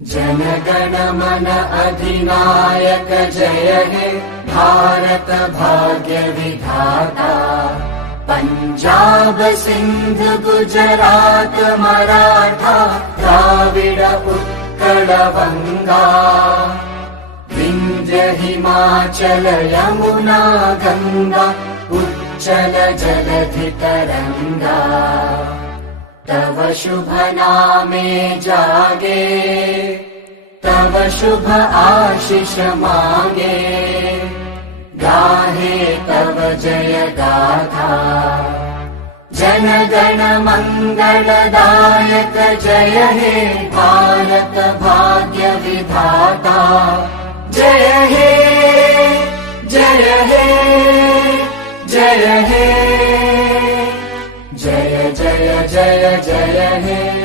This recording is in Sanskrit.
जनगण मन अधिनायक जय हे भारत भाग्य विधाता। पंजाब सिंध गुजरात मराठा द्राविड उत्कल बंगा। विंध्य हिमाचल यमुना गंगा उच्चल जलधि तरंगा। तव शुभ नामे जागे तव शुभ आशीष मांगे। गाहे तव जय गाथा जन गण मंगलदायक जय हे भारत भाग्य विधाता। जय हे जय हे जय हे जय जय जय जय हे।